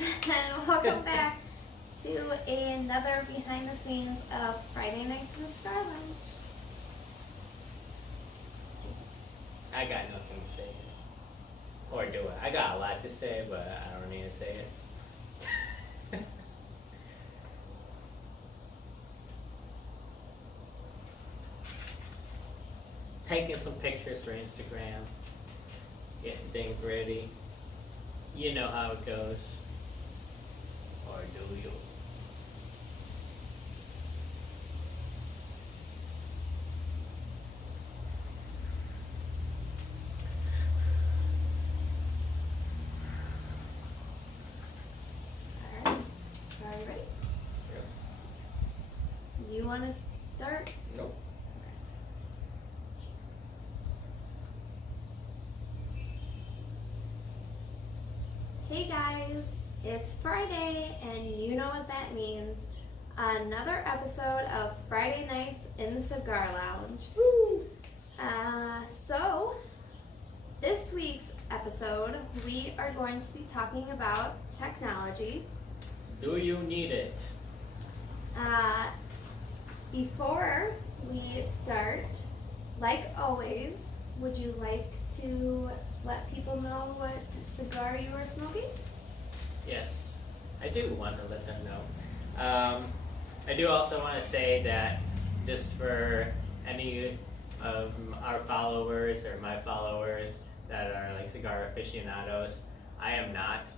and welcome back to another behind the scenes of Friday Nights in the Cigar Lounge. I got nothing to say. Or do I? I got a lot to say, but I don't need to say it. Taking some pictures for Instagram. Getting things ready. You know how it goes. Or do you? Alright, are you ready? You want to start? Nope. Hey guys, it's Friday, and you know what that means. Another episode of Friday Nights in the Cigar Lounge. Woo! So, this week's episode, we are going to be talking about technology. Do you need it? Before we start, like always, would you like to let people know what cigar you are smoking? Yes, I do want to let them know. I do also want to say that just for any of our followers or my followers that are like cigar aficionados, I am not.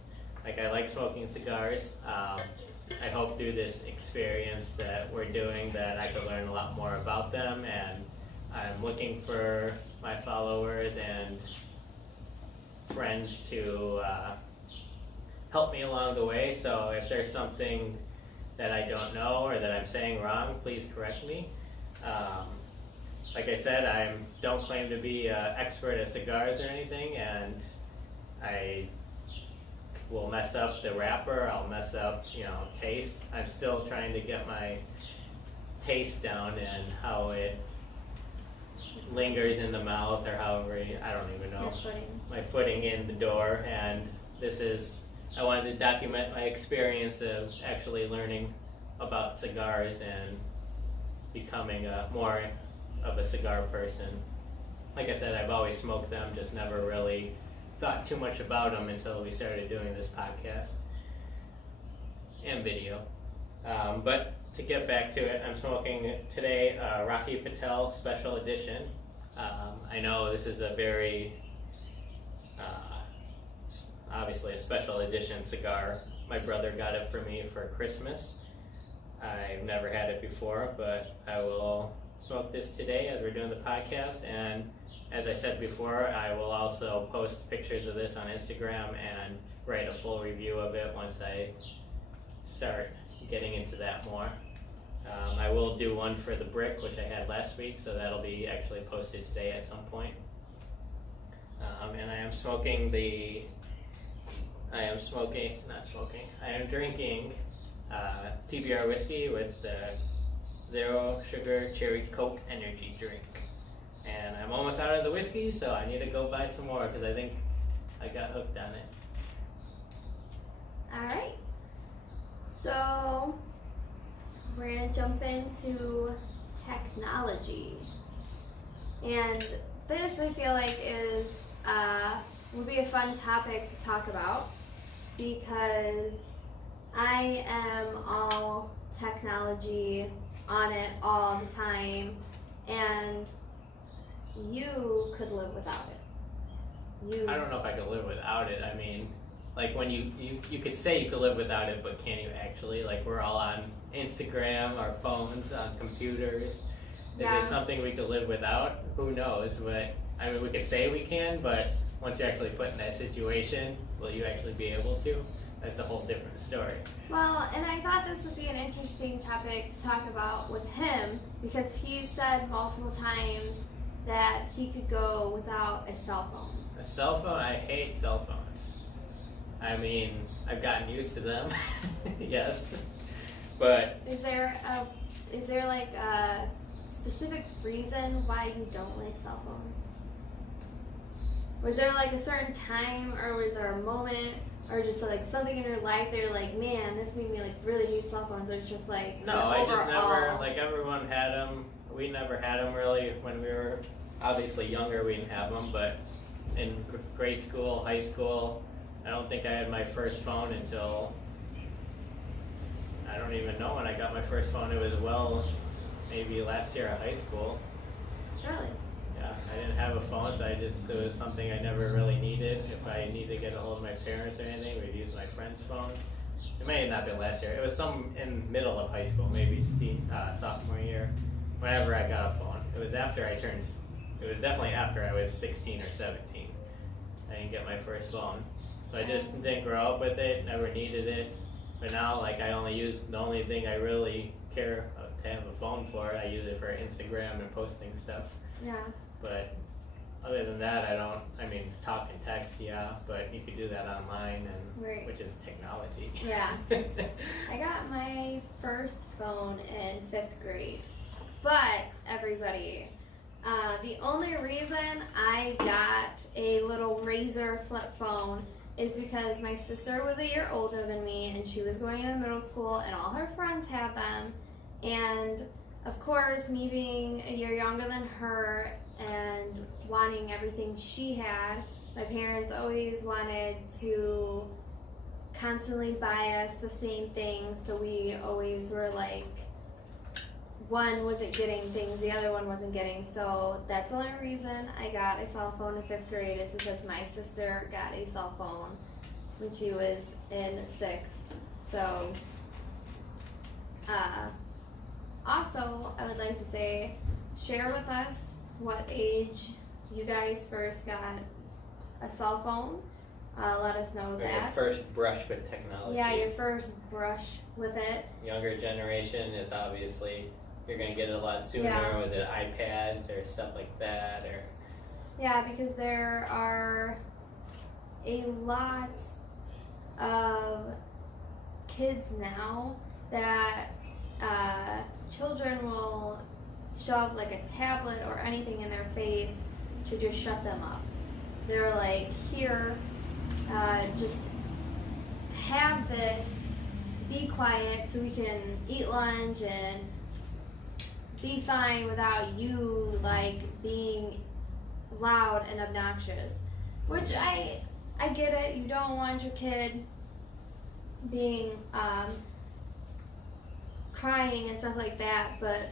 Like, I like smoking cigars. I hope through this experience that we're doing that I could learn a lot more about them, and I'm looking for my followers and friends to help me along the way. So if there's something that I don't know or that I'm saying wrong, please correct me. Like I said, I don't claim to be an expert at cigars or anything, and I will mess up the wrapper, I'll mess up, taste. I'm still trying to get my taste down and how it lingers in the mouth, or however, I don't even know. My footing in the door, and I wanted to document my experience of actually learning about cigars and becoming more of a cigar person. Like I said, I've always smoked them, just never really thought too much about them until we started doing this podcast and video. But to get back to it, I'm smoking today Rocky Patel Special Edition. I know this is a very, obviously a special edition cigar. My brother got it for me for Christmas. I've never had it before, but I will smoke this today as we're doing the podcast. And as I said before, I will also post pictures of this on Instagram and write a full review of it once I start getting into that more. I will do one for the brick, which I had last week, so that'll be actually posted today at some point. And I am drinking PBR whiskey with the Zero Sugar Cherry Coke energy drink. And I'm almost out of the whiskey, so I need to go buy some more because I think I got hooked on it. Alright, so we're going to jump into technology. And this, I feel like, would be a fun topic to talk about, because I am all technology, on it all the time, and you could live without it. I don't know if I could live without it. I mean, like, when you could say you could live without it, but can you actually? Like, we're all on Instagram, our phones, on computers. Is it something we could live without? Who knows? But I mean, we could say we can, but once you're actually put in that situation, will you actually be able to? That's a whole different story. Well, and I thought this would be an interesting topic to talk about with him, because he said multiple times that he could go without a cell phone. A cell phone? I hate cell phones. I mean, I've gotten used to them, yes, but... Is there like a specific reason why you don't like cell phones? Was there like a certain time, or was there a moment, or just like something in your life that you're like, man, this made me like really hate cell phones? Or it's just like No, I just never, like everyone had them. We never had them really when we were obviously younger. We didn't have them, but in grade school, high school, I don't think I had my first phone until, I don't even know when I got my first phone. It was maybe last year at high school. Really? Yeah, I didn't have a phone, so it was something I never really needed. If I need to get a hold of my parents or anything, we'd use my friend's phone. It may have not been last year. It was some in middle of high school, maybe sophomore year, whenever I got a phone. It was definitely after I was 16 or 17. I didn't get my first phone. So I just didn't grow up with it, never needed it. But now, like, I only use, the only thing I really care to have a phone for, I use it for Instagram and posting stuff. Yeah. But other than that, talk and text, yeah, but you could do that online, and Right. which is technology. Yeah. I got my first phone in 5th grade. But, everybody, the only reason I got a little Razor flip phone is because my sister was a year older than me, and she was going into middle school, and all her friends had them. And, of course, me being a year younger than her and wanting everything she had, my parents always wanted to constantly buy us the same thing, so we always were like, one wasn't getting things the other one wasn't getting. So that's the only reason I got a cell phone in 5th grade, is because my sister got a cell phone when she was in 6th. So also, I would like to say, share with us what age you guys first got a cell phone. Let us know Or that. your first brush with technology. Yeah, your first brush with it. Younger generation is obviously, you're going to get it a lot sooner. Yeah. Was it iPads or stuff like that? Or Yeah, because there are a lot of kids now that children will shove like a tablet or anything in their face to just shut them up. They're like, here, just have this, be quiet so we can eat lunch and be fine without you like being loud and obnoxious. Which I get it. You don't want your kid being crying and stuff like that, but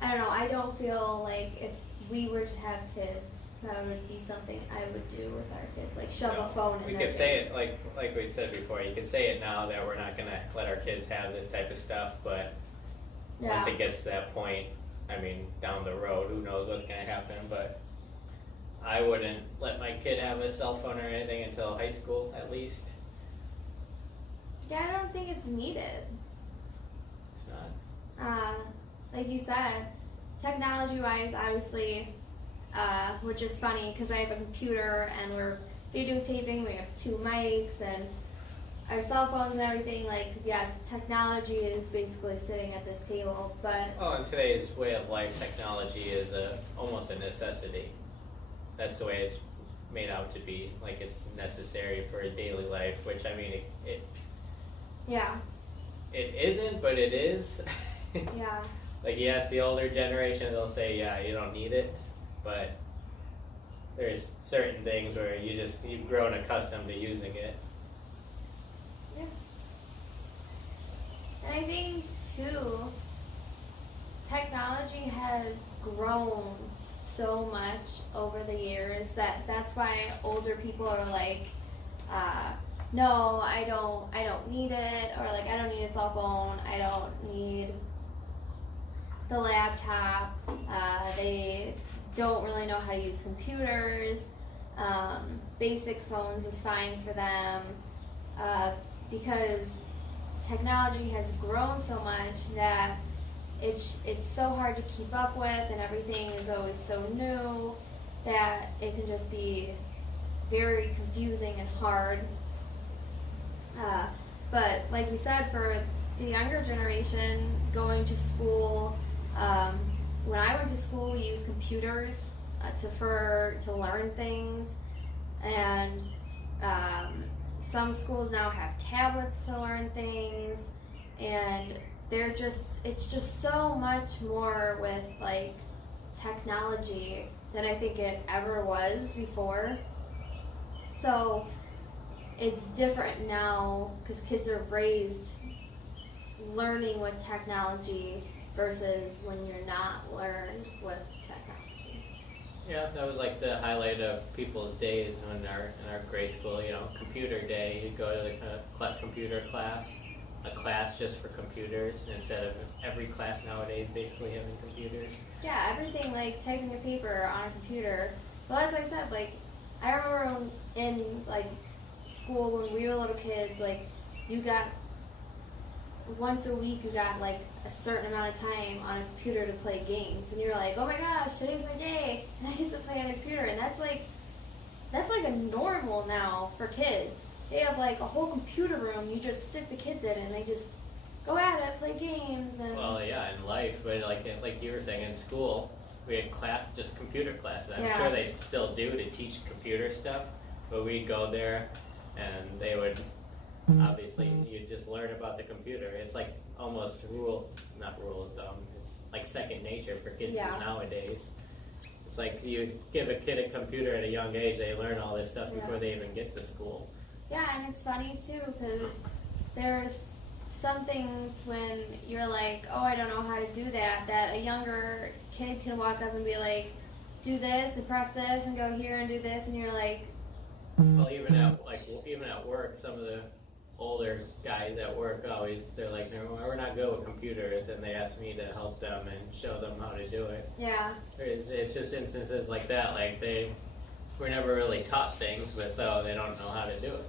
I don't know. I don't feel like if we were to have kids, that would be something I would do with our kids, like shove a phone in we their could say face. it like we said before. You could say it now that we're not going to let our kids have this type of stuff, but once it gets to that point, down the road, who knows what's going to happen, but I wouldn't let my kid have a cell phone or anything until high school, at least. Yeah, I don't think it's needed. It's not. Like you said, technology-wise, obviously, which is funny because I have a computer and we're videotaping, we have 2 mics and our cell phones and everything. Like, yes, technology is basically sitting at this table, but Well, in today's way of life, technology is almost a necessity. That's the way it's made out to be. Like, it's necessary for daily life, which yeah, it isn't, but it is. yeah, Like, yes, the older generation, they'll say, yeah, you don't need it, but there's certain things where you've grown accustomed to using it. yeah. And I think too, technology has grown so much over the years that's why older people are like, no, I don't need it, or like, I don't need a cell phone, I don't need the laptop. They don't really know how to use computers. Basic phones is fine for them, because technology has grown so much that it's so hard to keep up with, and everything is always so new that it can just be very confusing and hard. But like you said, for the younger generation going to school, when I went to school, we used computers to learn things, and some schools now have tablets to learn things, and it's just so much more with like technology than I think it ever was before. So it's different now because kids are raised learning with technology versus when you're not learned with technology. Yeah, that was like the highlight of people's days in our grade school. Computer day. You'd go to the computer class, a class just for computers instead of every class nowadays basically having computers. Yeah, everything like typing a paper on a computer. Well, that's what I said. Like, I remember in like school when we were little kids, like you got once a week you got like a certain amount of time on a computer to play games, and you're like, oh my gosh, today's my day, and I get to play on the computer, and that's like a normal now for kids. They have like a whole computer room. You just sit the kids in, and they just go at it, play games. And well, yeah, in life, but like you were saying, in school, we had just computer classes. I'm sure they still do to teach computer stuff, but we'd go there, and they would, obviously, you'd just learn about the computer. It's like almost not rule of thumb, it's like second nature for kids nowadays. It's like you give a kid a computer at a young age, they learn all this stuff before they even get to school. Yeah, and it's funny too, because there's some things when you're like, oh, I don't know how to do that a younger kid can walk up and be like, do this and press this and go here and do this, and you're like, well, even at work, some of the older guys at work they're like, no, we're not good with computers, and they ask me to help them and show them how to do it. Yeah. It's just instances like that, like they were never really taught things, but so they don't know how to do it.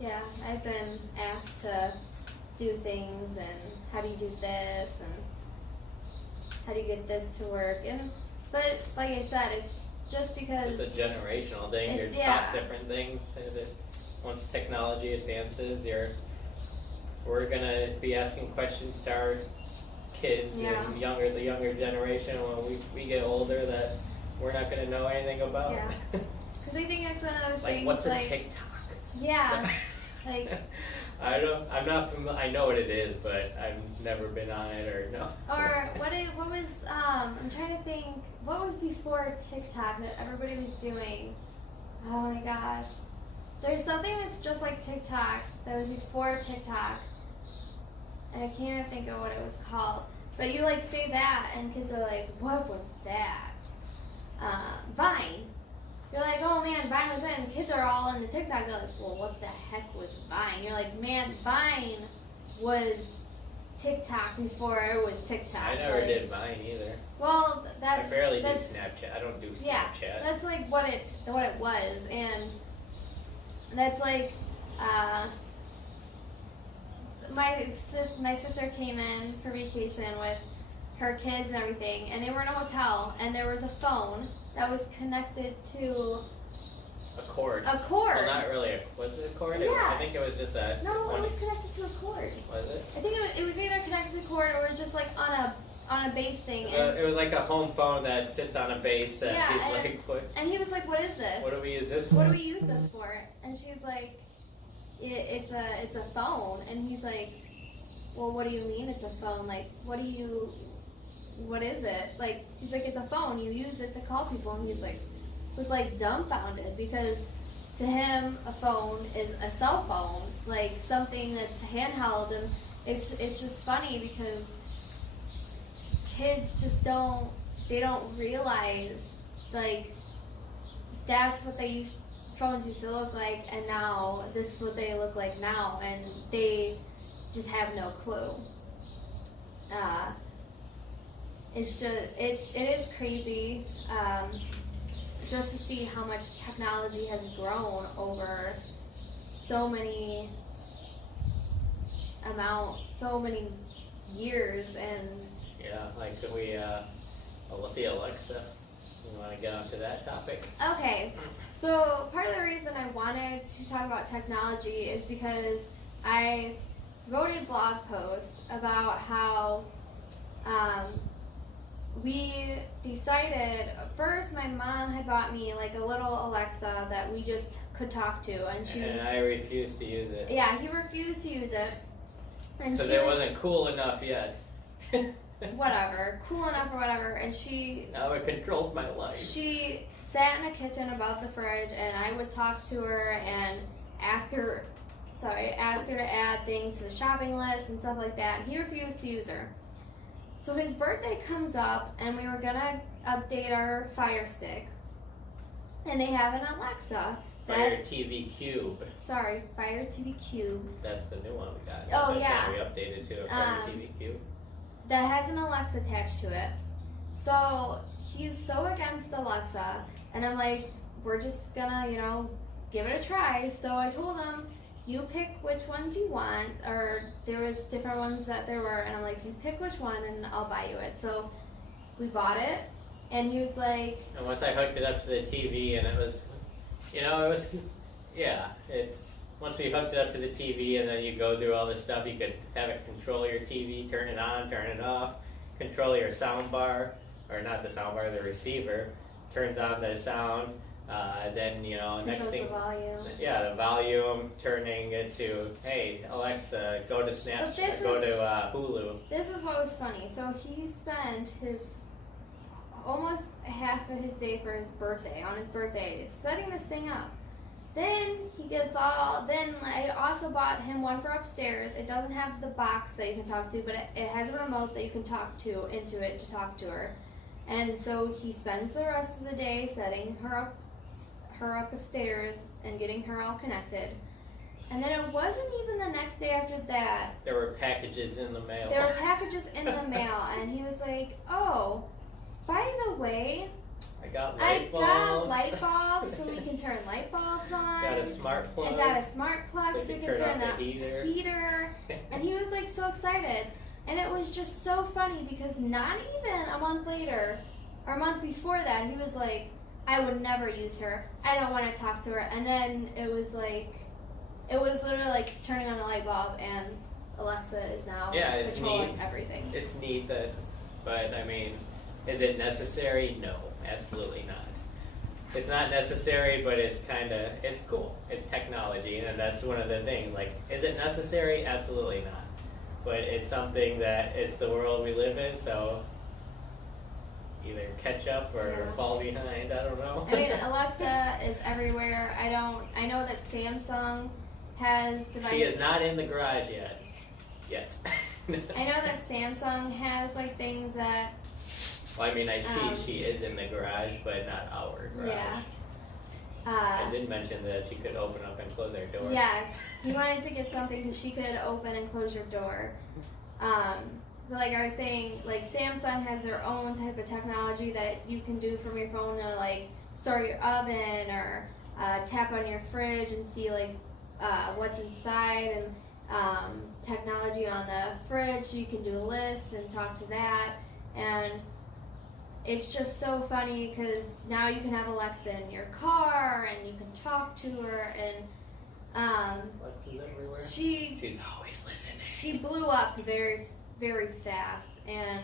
Yeah, I've been asked to do things, and how do you do this, and how do you get this to work, but like I said, it's just because it's a generational thing. You're taught different things. Once technology advances, we're gonna be asking questions to our kids and the younger generation when we get older that we're not gonna know anything about. Yeah. Because I think that's one of those like things. What's a TikTok? Yeah. Like. I'm not familiar. I know what it is, but I've never been on it or no. Or what was I'm trying to think, what was before TikTok that everybody was doing? Oh my gosh. There's something that's just like TikTok that was before TikTok, and I can't even think of what it was called. But you like say that, and kids are like, what was that? Vine. You're like, oh man, Vine was in. Kids are all into TikTok. They're like, well, what the heck was Vine? You're like, man, Vine was TikTok before it was TikTok. I never did Vine either. Well, I barely do Snapchat. I don't do Snapchat. Yeah, that's like what it was, and that's like my sister came in for vacation with her kids and everything, and they were in a hotel, and there was a phone that was connected to a cord. Well, not really. Was it a cord? Yeah. I think it was just a. No, it was connected to a cord. Was it? I think it was either connected to a cord or it was just like on a base thing. It was like a home phone that sits on a base. And he was like, "What is this? What do we use this for? What do we use this for?" And she's like, "It's a phone." And he's like, "Well, what do you mean it's a phone? Like, what is it?" Like, she's like, "It's a phone. You use it to call people." And he's like, was like dumbfounded, because to him a phone is a cell phone, like something that's handheld, and it's just funny because kids just don't realize like that's what phones used to look like, and now this is what they look like now, and they just have no clue. It is crazy just to see how much technology has grown over so many years. And like with the Alexa. You want to get onto that topic? Okay, so part of the reason I wanted to talk about technology is because I wrote a blog post about how we decided, first my mom had bought me like a little Alexa that we just could talk to, and I refused to use it. Yeah, he refused to use it. And because it wasn't cool enough yet. Whatever, cool enough or whatever, and now it controls my life. She sat in the kitchen above the fridge, and I would talk to her and ask her to add things to the shopping list and stuff like that, and he refused to use her. So his birthday comes up, and we were gonna update our Fire Stick, and they have an Alexa. Fire TV Cube. Sorry, Fire TV Cube. That's the new one we got. Oh, yeah. We updated to a Fire TV Cube. That has an Alexa attached to it. So he's so against Alexa, and I'm like, we're just gonna, give it a try. So I told him, you pick which ones you want, or there was different ones that there were, and I'm like, you pick which one and I'll buy you it. So we bought it, and he was like... And once I hooked it up to the TV, and it was, once we hooked it up to the TV, and then you go through all this stuff, you could have it control your TV, turn it on, turn it off, control your sound bar, or not the sound bar, the receiver, turns on the sound, then, next thing, the volume. Yeah, the volume, turning it to, hey, Alexa, go to Snapchat, go to Hulu. This is what was funny. So he spent almost half of his day on his birthday, setting this thing up. Then I also bought him one for upstairs. It doesn't have the box that you can talk to, but it has a remote that you can talk into it to talk to her. And so he spends the rest of the day setting her up upstairs and getting her all connected. And then it wasn't even the next day after that. There were packages in the mail. And he was like, oh, by the way, I got light bulbs so we can turn light bulbs on. Got a smart plug. And got a smart plug so we can turn the heater. And he was like so excited. And it was just so funny because not even a month later, or a month before that, he was like, I would never use her. I don't want to talk to her. And then it was literally like turning on a light bulb, and Alexa is now controlling everything. It's neat but I mean, is it necessary? No, absolutely not. It's not necessary, but it's cool. It's technology, and that's one of the things. Like, is it necessary? Absolutely not. But it's something that it's the world we live in, so either catch up or fall behind. I don't know. I mean, Alexa is everywhere. I know that Samsung has devices. She is not in the garage yet. I know that Samsung has like things that. Well, I mean, she is in the garage, but not our garage. Yeah. I did mention that she could open up and close our door. Yes, he wanted to get something because she could open and close your door. But like I was saying, like Samsung has their own type of technology that you can do from your phone to like start your oven or tap on your fridge and see like what's inside, and technology on the fridge so you can do lists and talk to that. And it's just so funny because now you can have Alexa in your car and you can talk to her, and Alexa's everywhere. She's always listening. She blew up very, very fast, and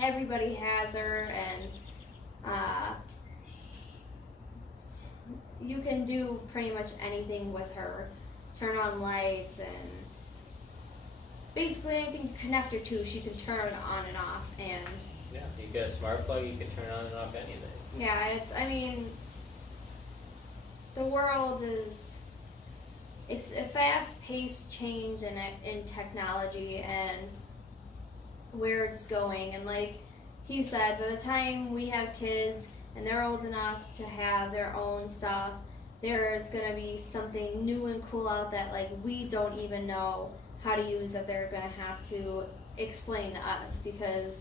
everybody has her, and you can do pretty much anything with her. Turn on lights and basically anything you connect her to, she can turn on and off. And yeah, you get a smart plug, you can turn on and off anything. Yeah, the world it's a fast-paced change in technology and where it's going. And like he said, by the time we have kids and they're old enough to have their own stuff, there's going to be something new and cool out that like we don't even know how to use, that they're going to have to explain to us, because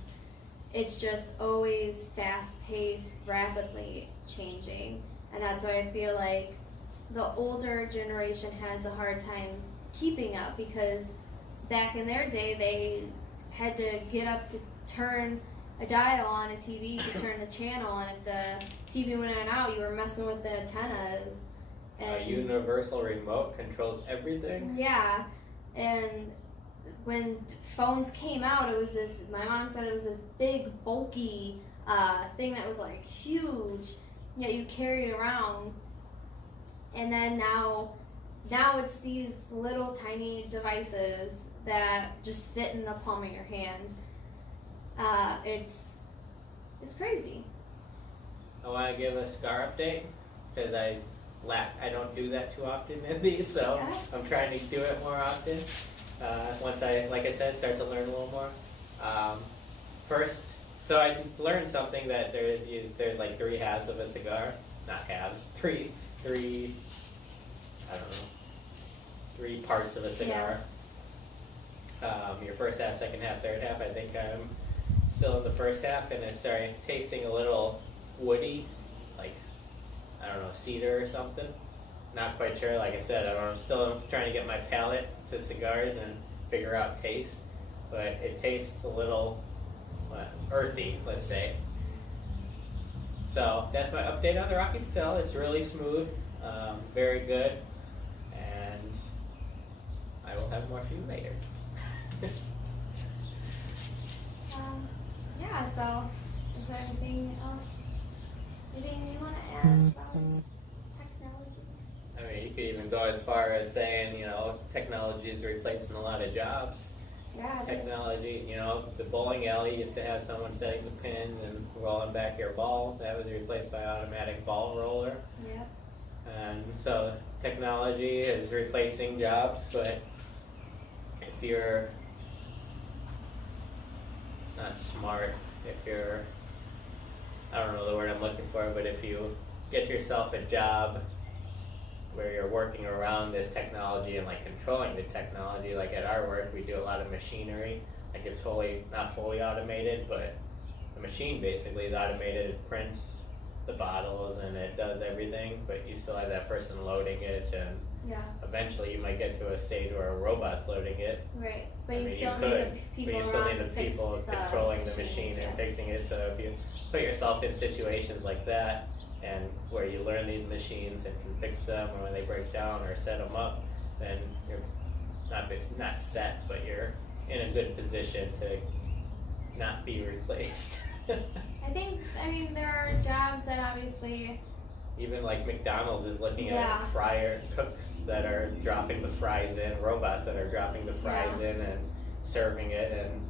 it's just always fast-paced, rapidly changing. And that's why I feel like the older generation has a hard time keeping up, because back in their day they had to get up to turn a dial on a TV to turn the channel, and if the TV went in and out, you were messing with the antennas. And a universal remote controls everything? Yeah, and when phones came out, it was this. My mom said it was this big, bulky thing that was like huge, yet you carried around. And then now it's these little tiny devices that just fit in the palm of your hand. It's crazy. I want to give a cigar update because I don't do that too often in these, so Okay. I'm trying to do it more often. Once I, like I said, start to learn a little more. First, so I learned something that there's like 3 halves of a cigar, not halves, three. I don't know, 3 parts of a cigar. Your first half, second half, third half. I think I'm still in the first half, and it's starting tasting a little woody, like, I don't know, cedar or something. Not quite sure. Like I said, I'm still trying to get my palate to cigars and figure out taste, but it tastes a little earthy, let's say. So that's my update on the Rocky Patel. It's really smooth, very good, and I will have more for you later. Yeah, so is there anything else? Anything you want to add about technology? I mean, you could even go as far as saying, technology is replacing a lot of jobs. Yeah. Technology, the bowling alley used to have someone setting the pins and rolling back your ball. That was replaced by automatic ball roller. Yep. And so technology is replacing jobs, but if you're not smart, if you're, I don't know the word I'm looking for, but if you get yourself a job where you're working around this technology and like controlling the technology, like at our work we do a lot of machinery, like it's not fully automated, but the machine basically is automated. It prints the bottles and it does everything, but you still have that person loading it, and Yeah. eventually you might get to a stage where a robot's loading it. Right. But I you mean, still you need could, the people but you still around need to the fix people the controlling the machines, machine and yes. fixing it. So if you put yourself in situations like that, and where you learn these machines and can fix them, or when they break down or set them up, then you're it's not set, but you're in a good position to not be replaced. I mean, there are jobs that obviously. Even like McDonald's is looking Yeah. at fryer cooks that are dropping the fries in, robots that are dropping the fries in and serving it, and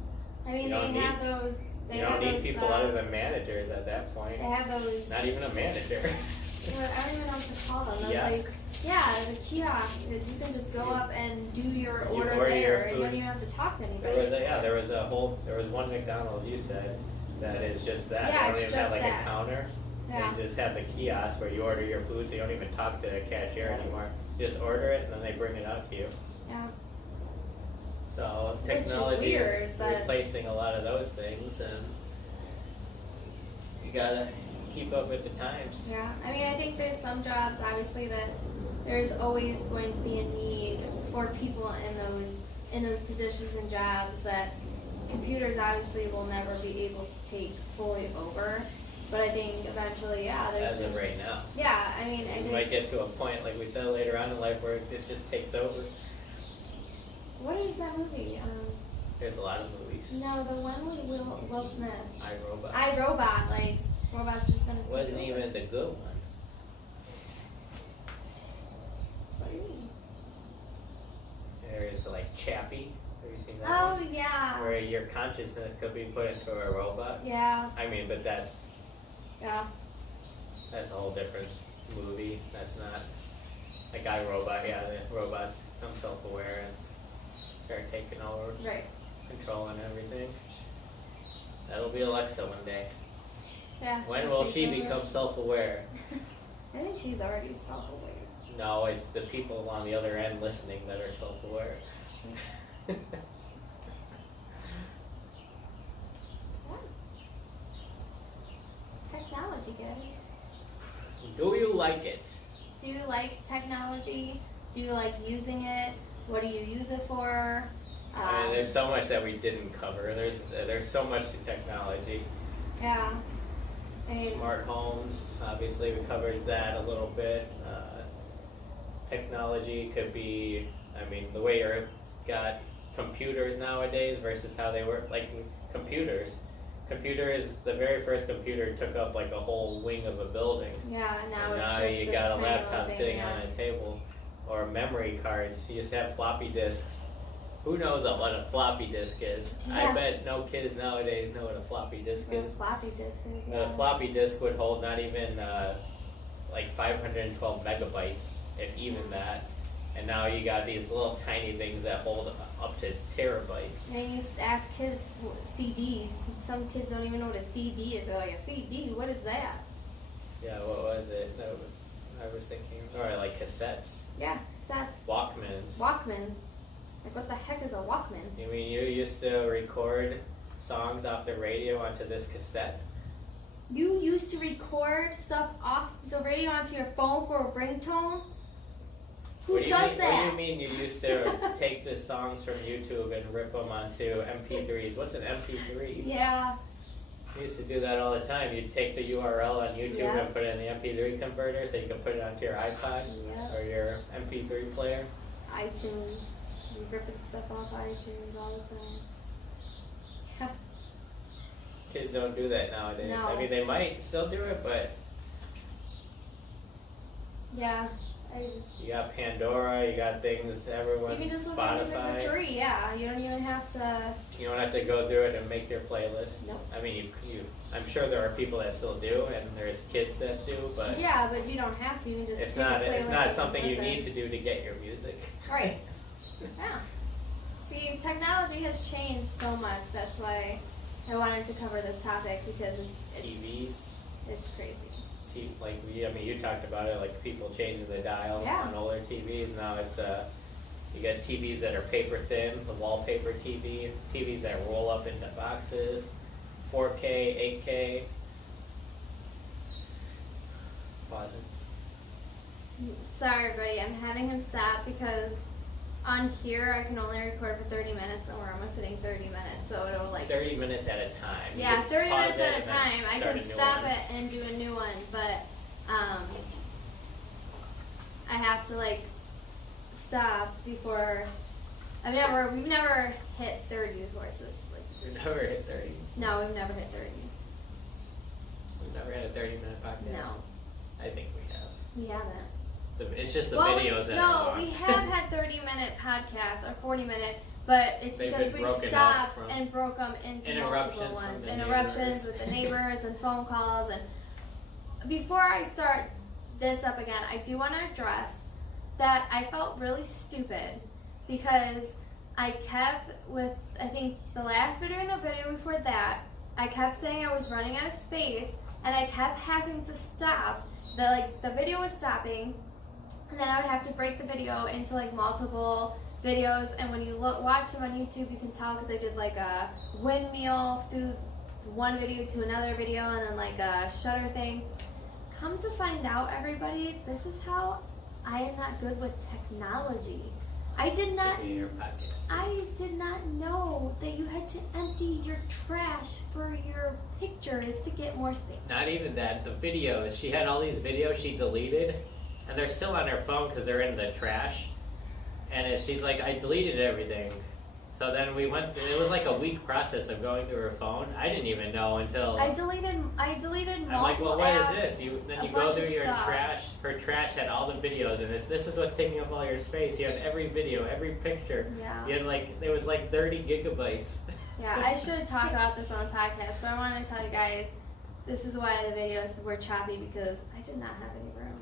I mean, You don't they have those. They you don't have need those, people other than managers at that point. They have those. Not even a manager. I don't even know what to call them. Those Kiosks. the kiosks. That you can just go up and do your You order order there, your and you don't food. even have to talk to anybody. There was one McDonald's you said that is just that. Yeah, They it's don't even have just like that. a counter. Yeah. They just have the kiosk where you order your food, so you don't even talk to the cashier anymore. You just order it and then they bring it out to you. Yeah. So Which is technology weird, is but- replacing a lot of those things, and you gotta keep up with the times. Yeah. I mean, I think there's some jobs, obviously, that there's always going to be a need for people in those positions and jobs that computers obviously will never be able to take fully over. But I think eventually, yeah, there's. As of right now. Yeah, I mean, I You think. might get to a point, like we said, later on in life where it just takes over. What is that movie? There's a lot of movies. No, the one with Will Smith. iRobot. iRobot, like robots just gonna take Wasn't over. even the good one. What do you mean? There's like Chappie. Have you seen that Oh one? yeah. Where your consciousness could be put into a robot. Yeah. I mean, but that's Yeah. a whole different movie. That's not like iRobot. Yeah, the robots become self-aware and start taking over, Right. controlling everything. That'll be Alexa one day. Yeah. When will take she over. become self-aware? I think she's already self-aware. No, it's the people on the other end listening that are self-aware. That's true. Yeah. It's technology, guys. Do you like it? Do you like technology? Do you like using it? What do you use it for? I mean, there's so much that we didn't cover. There's so much to technology. Yeah. I mean, Smart homes, obviously we covered that a little bit. Technology could be, I mean, the way Earth got computers nowadays versus how they work. Like computers, the very first computer took up like a whole wing of a building. Yeah, now And it's now just you this got a tiny laptop little sitting thing, on a table, or memory cards. You used to have floppy disks. Who knows what a floppy disk is? Yeah. I bet no kids nowadays know what a floppy disk What a is. floppy disk is, But yeah. a floppy disk would hold not even like 512 megabytes, if even that. And now you got these little tiny things that hold up to terabytes. And you used to ask kids what CDs. Some kids don't even know what a CD is. They're like, a CD? What is that? Yeah, what was it? That I was thinking, or like cassettes, Yeah, that's Walkmans. Walkmans. Like, what the heck is a Walkman? You mean you used to record songs off the radio onto this cassette? You used to record stuff off the radio onto your phone for a ringtone? Who does that? What do you mean you used to take the songs from YouTube and rip them onto MP3s? What's an MP3? Yeah. You used to do that all the time. You'd take the URL on YouTube Yeah. and put it in the MP3 converter so you could put it onto your iPod Yeah. or your MP3 player. iTunes. You ripping stuff off iTunes all the time. Yeah. Kids don't do that nowadays. No. I mean, they might still do it, but Yeah. you got Pandora, you got things, everyone, You can just listen to music Spotify. for free, yeah. You don't even have to. You don't have to go through it and make your playlist. Nope. I mean, I'm sure there are people that still do, and there's kids that do, but Yeah, but you don't have to. You can just it's take not a it's playlist not and something you listen. need to do to get your music. Right. Yeah. See, technology has changed so much. That's why I wanted to cover this topic because TVs, it's crazy. you talked about it, like people changing the dial Yeah. on older TVs. Now it's you got TVs that are paper thin, the wallpaper TVs that roll up into boxes, 4K, 8K. Pausing. Sorry, everybody. I'm having him stop because on here I can only record for 30 minutes, and we're almost hitting 30 minutes, so it'll like 30 minutes at a time. You Yeah, can 30 pause minutes it at a and then time. I start can a new stop one. it and do a new one, but I have to like stop before. We've never hit 30 before, so it's like. We've never hit 30. No, we've never hit 30. We've never had a 30-minute podcast. No, I think we have. we haven't. It's just the Well, videos that no, are long. we have had 30-minute podcasts or 40-minute, but it's They've because been we broken up stopped from and broke them into interruptions multiple from ones. the Interruptions neighbors. with the neighbors and phone calls. And before I start this up again, I do want to address that I felt really stupid because I kept I think the last video and the video before that, I kept saying I was running out of space, and I kept having to stop. The video was stopping, and then I would have to break the video into like multiple videos. And when you watch them on YouTube, you can tell because I did like a windmill through one video to another video, and then like a shutter thing. Come to find out, everybody, this is how I am not good with technology. I did not know that you had to empty your trash for your pictures to get more space. Not even that. The videos. She had all these videos she deleted, and they're still on her phone because they're in the trash. And she's like, I deleted everything. So then we went. It was like a week process of going through her phone. I didn't even know until I deleted multiple I'm like, well, what apps, is this? Then a you go bunch through of your stuff. trash. Her trash had all the videos, and this is what's taking up all your space. You had every video, every picture. Yeah. You had there was like 30 gigabytes. Yeah, I should talk about this on the podcast, but I wanted to tell you guys, this is why the videos were choppy, because I did not have any room.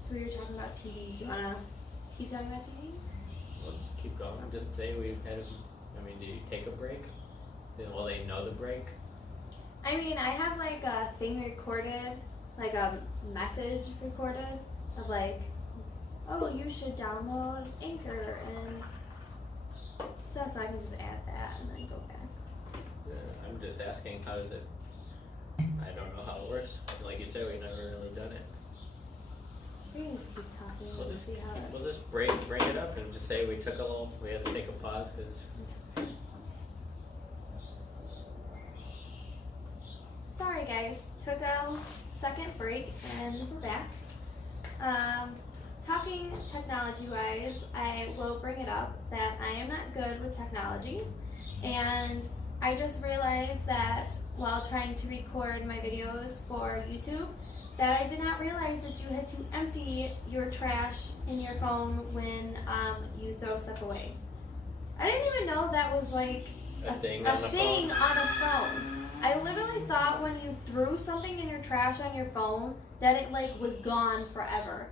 So we were talking about TVs. You wanna keep talking about TVs? Let's keep going. Just say we've had. Do you take a break? Will they know the break? I mean, I have like a thing recorded, like a message recorded of like, oh, you should download Anchor and stuff, so I can just add that and then go back. I'm just asking, how does it? I don't know how it works. Like you said, we've never really done it. We can just keep talking and see how it. We'll just bring it up and just say we had to take a pause because. Sorry guys, took a second break and we're back. talking technology-wise, I will bring it up that I am not good with technology, and I just realized that while trying to record my videos for YouTube, that I did not realize that you had to empty your trash in your phone when you throw stuff away. I didn't even know that was like A thing a on the thing phone. on a phone. I literally thought when you threw something in your trash on your phone that it like was gone forever.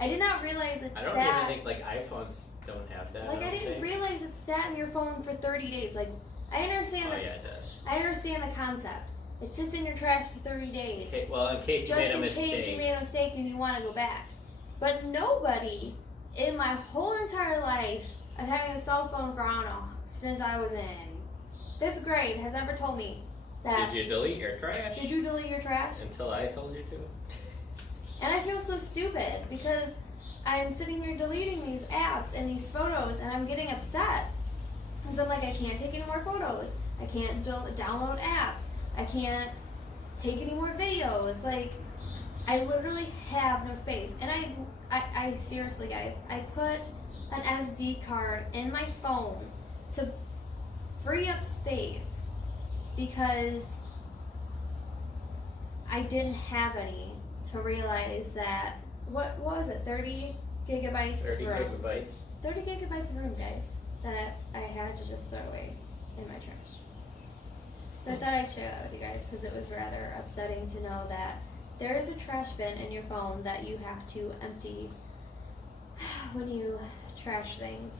I did not realize it I don't sat. even think like iPhones don't have that. Like I don't didn't think. realize it sat in your phone for 30 days. Like I understand Oh the yeah, it does. I understand the concept. It sits in your trash for 30 days. Okay, well, in case you Just made a in mistake. case you made a mistake and you want to go back. But nobody in my whole entire life of having a cell phone for, I don't know, since I was in 5th grade has ever told me that. Did you delete your trash? Did you delete your trash? Until I told you to. And I feel so stupid because I'm sitting here deleting these apps and these photos and I'm getting upset. Because I'm like, I can't take any more photos. I can't download apps. I can't take any more videos. Like, I literally have no space. And I seriously, guys, I put an SD card in my phone to free up space because I didn't have any to realize that, what was it, 30 gigabytes 30 of room. gigabytes. 30 gigabytes of room, guys, that I had to just throw away in my trash. So I thought I'd share that with you guys because it was rather upsetting to know that there is a trash bin in your phone that you have to empty when you trash things.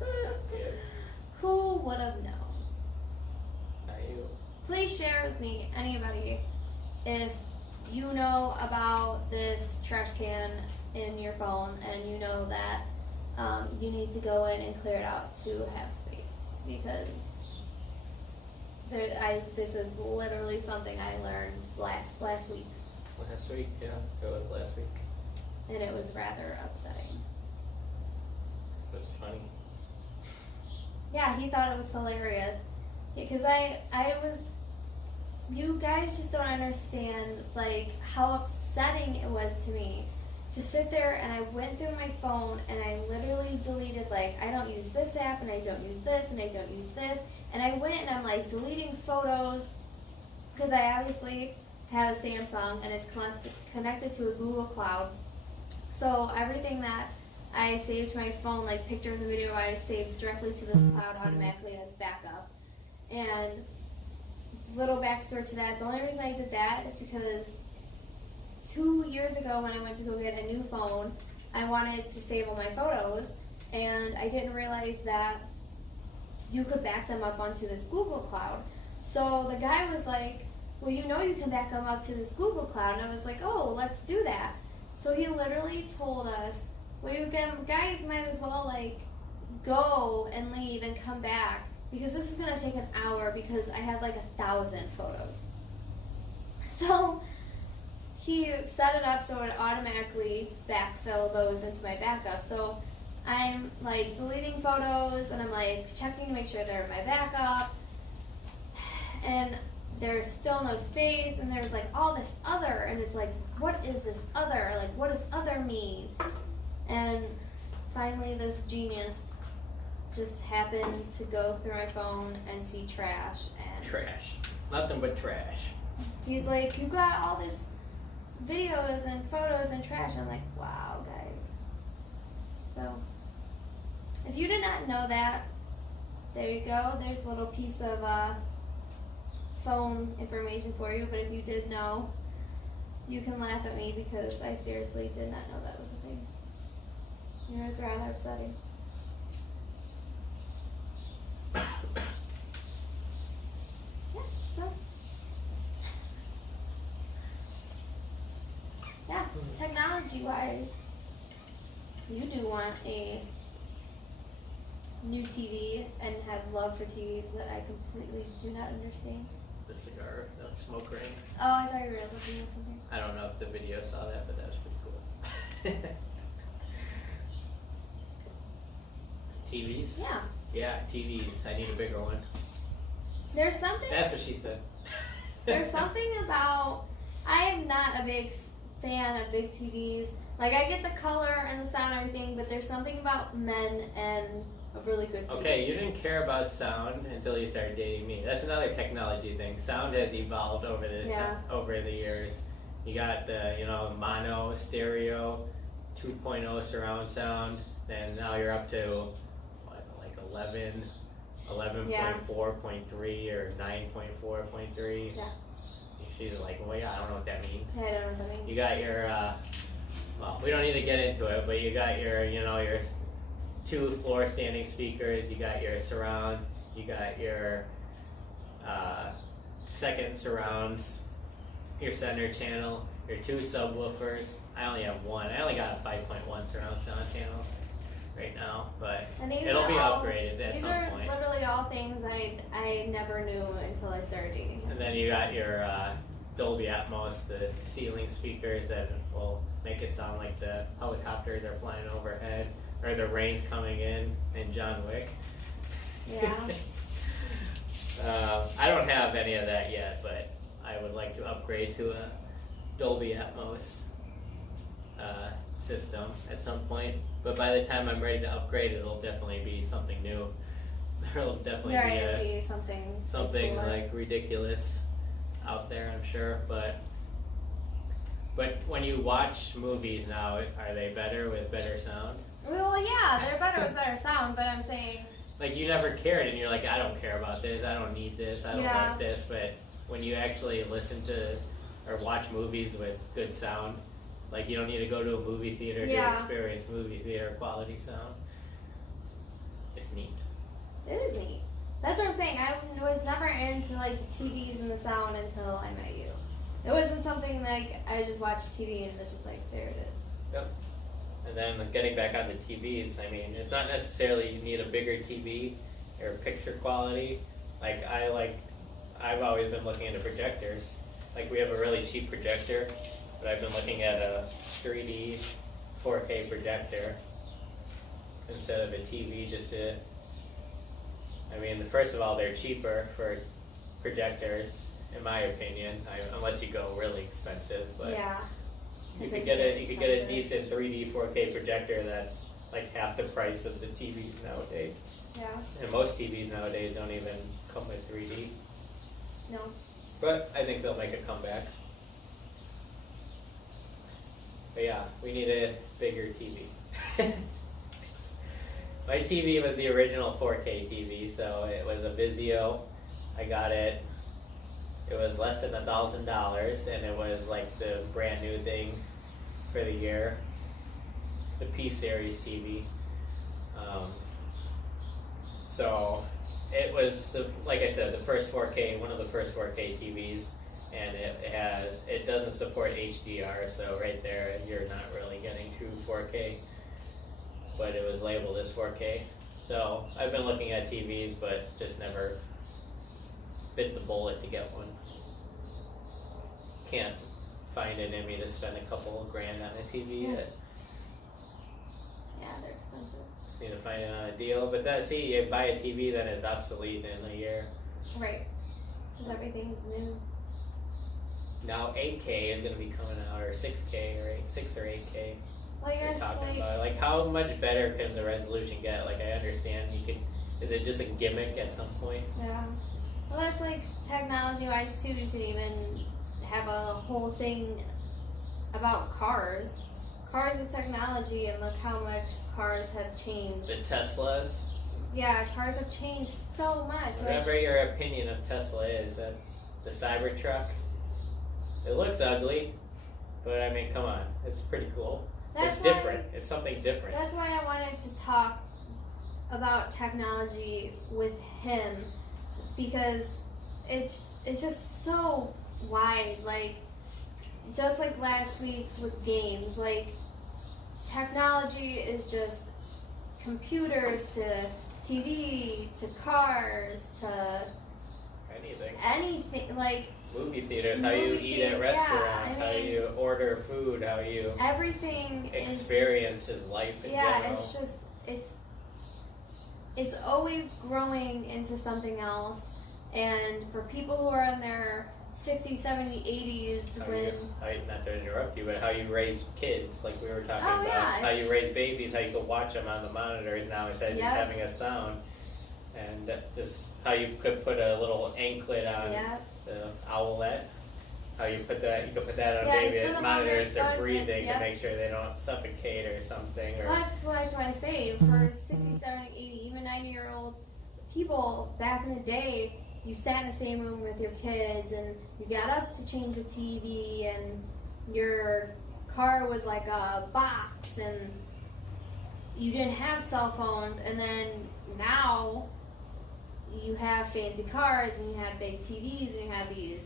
Yeah. Who would have known? Not you. Please share with me, anybody, if you know about this trash can in your phone and you know that you need to go in and clear it out to have space, because this is literally something I learned last week, Last week, yeah, it was last week. and it was rather upsetting. It was funny. Yeah, he thought it was hilarious because you guys just don't understand like how upsetting it was to me to sit there, and I went through my phone and I literally deleted, like, I don't use this app and I don't use this and I don't use this, and I went and I'm like deleting photos because I obviously have a Samsung and it's connected to a Google Cloud, so everything that I save to my phone, like pictures and video, I saves directly to this cloud automatically as backup. And little backstory to that, the only reason I did that is because 2 years ago when I went to go get a new phone, I wanted to save all my photos, and I didn't realize that you could back them up onto this Google Cloud. So the guy was like, well, you know you can back them up to this Google Cloud, and I was like, oh, let's do that. So he literally told us, well, you guys might as well like go and leave and come back because this is gonna take an hour because I had like 1,000 photos. So he set it up so it automatically backfill those into my backup. So I'm like deleting photos and I'm like checking to make sure they're in my backup, and there's still no space, and there's like all this other, and it's like, what is this other? Like, what does other mean? And finally this genius just happened to go through my phone and see trash, and Trash. Nothing but trash. he's like, you got all this videos and photos and trash. I'm like, wow, guys. So if you did not know that, there you go. There's a little piece of phone information for you. But if you did know, you can laugh at me because I seriously did not know that was a thing. It was rather upsetting. Yeah, so. Yeah, technology-wise, you do want a new TV and have love for TVs that I completely do not understand. The cigar, the smoke ring. Oh, I thought you were looking at something. I don't know if the video saw that, but that was pretty cool. TVs? Yeah. Yeah, TVs. I need a bigger one. There's something. That's what she said. There's something about. I am not a big fan of big TVs. Like, I get the color and the sound and everything, but there's something about men and a really good TV. Okay, you didn't care about sound until you started dating me. That's another technology thing. Sound has evolved over the years. You got the mono, stereo, 2.0 surround sound, and now you're up to what, like 11.4.3 or 9.4.3. Yeah. She's like, well, yeah, I don't know what that means. I don't know what that means. You got your, well, we don't need to get into it, but you got your, your 2 floor standing speakers, you got your surrounds, you got your second surrounds, your center channel, your 2 subwoofers. I only have 1. I only got a 5.1 surround sound channel right now, but it'll be upgraded at some point. These are literally all things I never knew until I started dating him. And then you got your Dolby Atmos, the ceiling speakers that will make it sound like the helicopters are flying overhead, or the rain's coming in John Wick. Yeah. I don't have any of that yet, but I would like to upgrade to a Dolby Atmos system at some point. But by the time I'm ready to upgrade, it'll definitely be something new. There'll definitely be something like ridiculous out there, I'm sure. But when you watch movies now, are they better with better sound? Well, yeah, they're better with better sound, but I'm saying... Like, you never cared, and you're like, I don't care about this, I don't need this, I don't like this, but when you actually listen to or watch movies with good sound, like, you don't need to go to a movie theater to experience movie theater quality sound. It's neat. It is neat. That's what I'm saying. I was never into, like, the TVs and the sound until I met you. It wasn't something like I just watched TV and it's just like, there it is. Yep. And then getting back on the TVs, I mean, it's not necessarily you need a bigger TV or picture quality. I've always been looking into projectors. Like, we have a really cheap projector, but I've been looking at a 3D 4K projector instead of a TV first of all, they're cheaper for projectors, in my opinion, unless you go really expensive. But yeah. You could get a decent 3D 4K projector that's like half the price of the TVs nowadays. Yeah. And most TVs nowadays don't even come with 3D. No. But I think they'll make a comeback. But yeah, we need a bigger TV. My TV was the original 4K TV, so it was a Vizio. I got it. It was less than $1,000, and it was like the brand new thing for the year. The P-Series TV. So it was like I said, one of the first 4K TVs, and it doesn't support HDR, so right there you're not really getting true 4K. But it was labeled as 4K. So I've been looking at TVs, but just never bit the bullet to get one. Can't find it in me to spend a couple of grand on a TV yet. Yeah, they're expensive. Just need to find it on a deal. But you buy a TV, then it's obsolete in a year. Right. Because everything's new. Now 8K is going to be coming out, or 6K, or 6 or 8K. Well, They're talking about like how much better can the resolution get? Like, I understand is it just a gimmick at some point? Yeah. Well, that's like technology-wise too. You could even have a whole thing about cars. Cars is technology, and look how much cars have changed. The Teslas. Yeah, cars have changed so much. Whatever your opinion of Tesla is, that's the Cybertruck. It looks ugly, but I mean, come on, it's pretty cool. It's different. It's something different. That's why I wanted to talk about technology with him, because it's just so wide. Like, just like last week's with games, like, technology is just computers to TV to cars to anything, like movie theaters, how you eat at restaurants, how you order food, how you everything experience his life in general. It's always growing into something else. And for people who are in their 60s, 70s, 80s when... Not to interrupt you, but how you raise kids, like we were talking Oh, about. yeah, How you raise babies, how you go watch them on the monitors now instead of just having a sound. And just how you could put a little anklet on the owlet. How you could put that on baby. It monitors their breathing to make sure they don't suffocate or something. Or that's why I say for 60, 70, 80, even 90-year-old people back in the day, you sat in the same room with your kids and you got up to change the TV and your car was like a box and you didn't have cell phones, and then now you have fancy cars and you have big TVs and you have these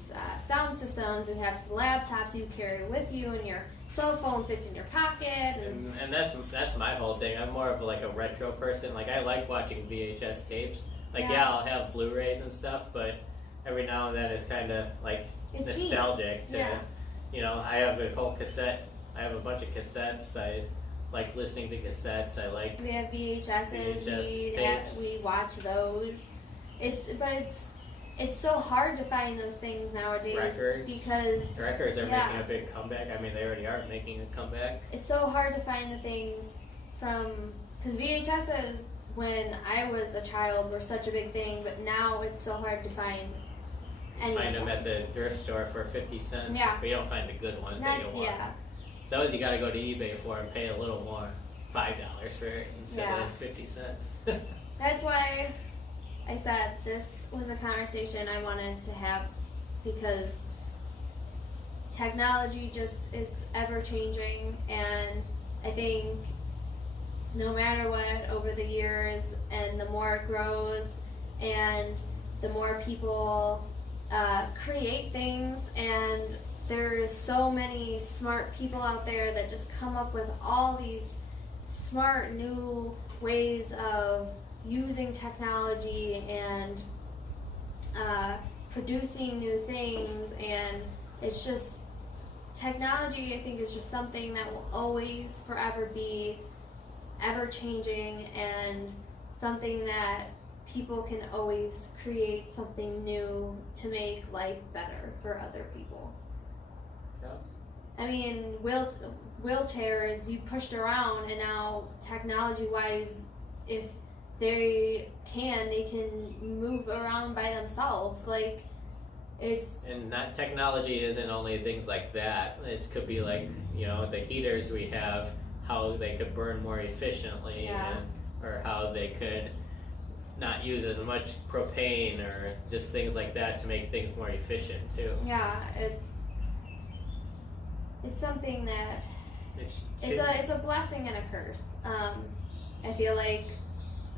sound systems and you have laptops you carry with you and your cell phone fits in your pocket. And that's my whole thing. I'm more of like a retro person. Like I like watching VHS tapes. Like I'll have Blu-rays and stuff, but every now and then it's kind of like it's nostalgic. You know, I have a whole cassette. I have a bunch of cassettes. I like listening to cassettes. We have VHSs. We watch those. It's so hard to find those things nowadays. Because records are making a big comeback. I mean, they already are making a comeback. It's so hard to find the things because VHSs when I was a child were such a big thing, but now it's so hard to find. Find them at the thrift store for 50 cents. Yeah. But you don't find the good ones that you want. Yeah. Those you got to go to eBay for and pay a little more, $5 for it instead of 50 cents. That's why I said this was a conversation I wanted to have, because technology it's ever changing, and I think no matter what, over the years and the more it grows and the more people create things, and there is so many smart people out there that just come up with all these smart new ways of using technology and producing new things, and it's just technology I think is just something that will always forever be ever changing, and something that people can always create something new to make life better for other people. I mean, wheelchairs you pushed around, and now technology-wise, if they can move around by themselves. Like, it's... And that technology isn't only things like that. It could be like, you know, the heaters we have, how they could burn more efficiently, or how they could not use as much propane, or just things like that to make things more efficient too. Yeah, it's something that it's a blessing and a curse. I feel like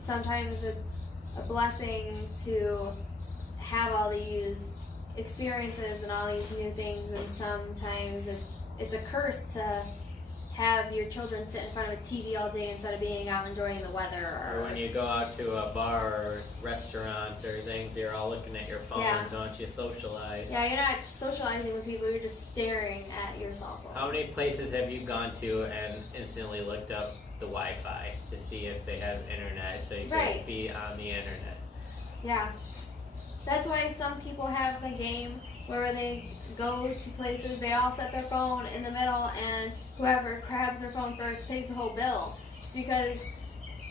sometimes it's a blessing to have all these experiences and all these new things, and sometimes it's a curse to have your children sit in front of a TV all day instead of being out enjoying the weather. Or when you go out to a bar or restaurant or things, you're all looking at your phones, don't you socialize? Yeah, you're not socializing with people, you're just staring at your cell phone. How many places have you gone to and instantly looked up the Wi-Fi to see if they have internet, so you can be on the internet? Yeah. That's why some people have the game where they go to places, they all set their phone in the middle, and whoever grabs their phone first pays the whole bill. It's because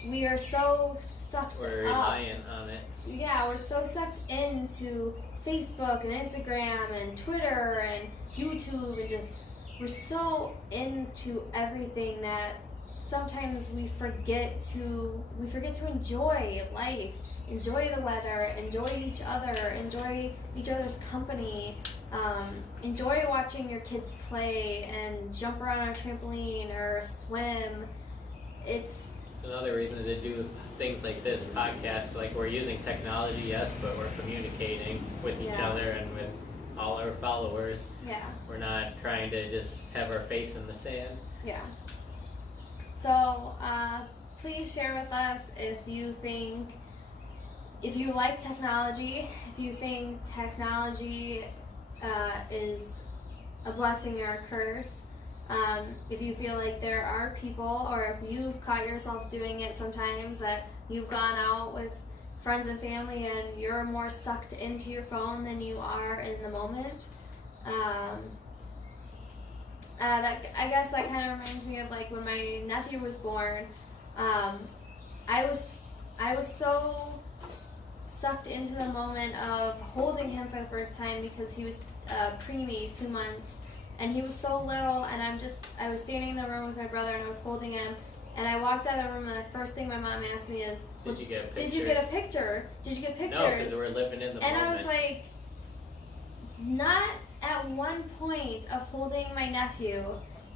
we are so sucked up. We're reliant on it. Yeah, we're so sucked into Facebook and Instagram and Twitter and YouTube, and just we're so into everything that sometimes we forget to enjoy life, enjoy the weather, enjoy each other's company, enjoy watching your kids play and jump around on a trampoline or swim. It's another reason to do things like this podcast. Like, we're using technology, yes, but we're communicating with each other and with all our followers. Yeah. We're not trying to just have our face in the sand. Yeah. So, please share with us if you like technology, if you think technology is a blessing or a curse, if you feel like there are people, or if you've caught yourself doing it sometimes, that you've gone out with friends and family and you're more sucked into your phone than you are in the moment. I guess that kind of reminds me of like when my nephew was born. I was so sucked into the moment of holding him for the first time because he was preemie, 2 months, and he was so little. And I was standing in the room with my brother and I was holding him. And I walked out of the room and the first thing my mom asked me is, Did you get pictures? Did you get a picture? Did you get pictures? No, because we're living in the and moment. I was like, not at one point of holding my nephew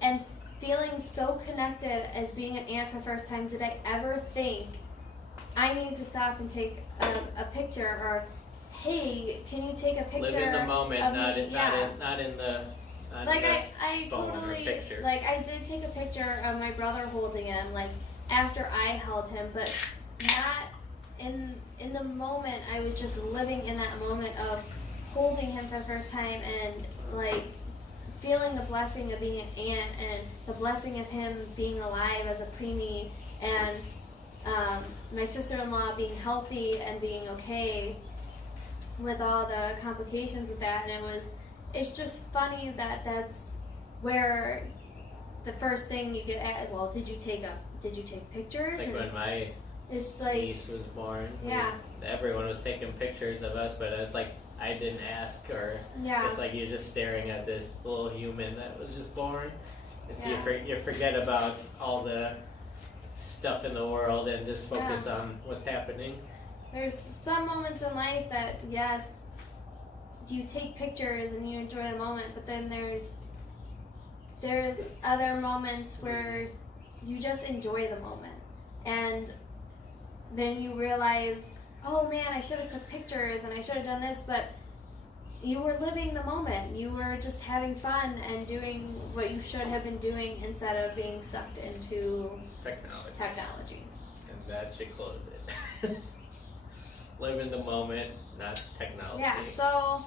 and feeling so connected as being an aunt for the first time did I ever think I need to stop and take a picture, or hey, can you take a picture? Live in the moment, of not me? in the Like in the I phone or totally picture. like I did take a picture of my brother holding him, like after I held him, but not in the moment. I was just living in that moment of holding him for the first time and like feeling the blessing of being an aunt and the blessing of him being alive as a preemie, and my sister-in-law being healthy and being okay with all the complications with that. And it's just funny that that's where the first thing you get at, well, did you take pictures? Like And when my it's like, niece was born, yeah, everyone was taking pictures of us, but it's like I didn't ask, or yeah, it's like you're just staring at this little human that was just born. And so Yeah. you forget about all the stuff in the world and just focus on what's happening. there's some moments in life that, yes, you take pictures and you enjoy the moment, but then there's other moments where you just enjoy the moment, and then you realize, oh man, I should have took pictures and I should have done this, but you were living the moment. You were just having fun and doing what you should have been doing instead of being sucked into technology. And that should close it. Live in the moment, not technology. Yeah, so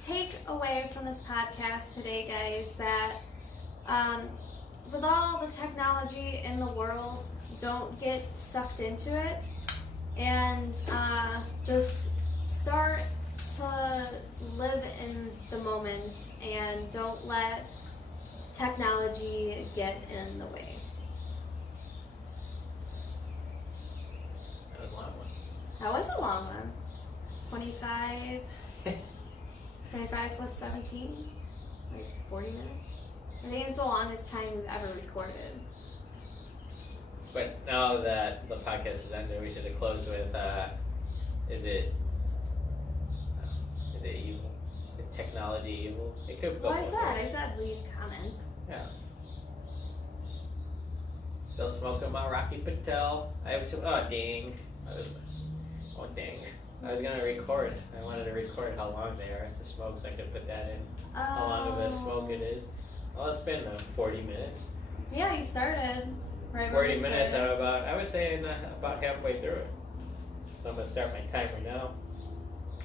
take away from this podcast today, guys, that with all the technology in the world, don't get sucked into it, and just start to live in the moments and don't let technology get in the way. That was a long one. That was a long one. 25 plus 17, like 40 minutes. I think it's the longest time we've ever recorded. But now that the podcast is ended, we should have closed with, is it evil? Is technology evil? It could go Well, both I ways. said leave comments. Yeah. Still smoking my Rocky Patel. Oh dang. Oh dang. I was gonna record. I wanted to record how long they are to smoke, so I could put that in. How long of a smoke it is. Well, it's been 40 minutes. So yeah, you started right. 40 when we minutes. started. I would say about halfway through it. So I'm gonna start my timer now.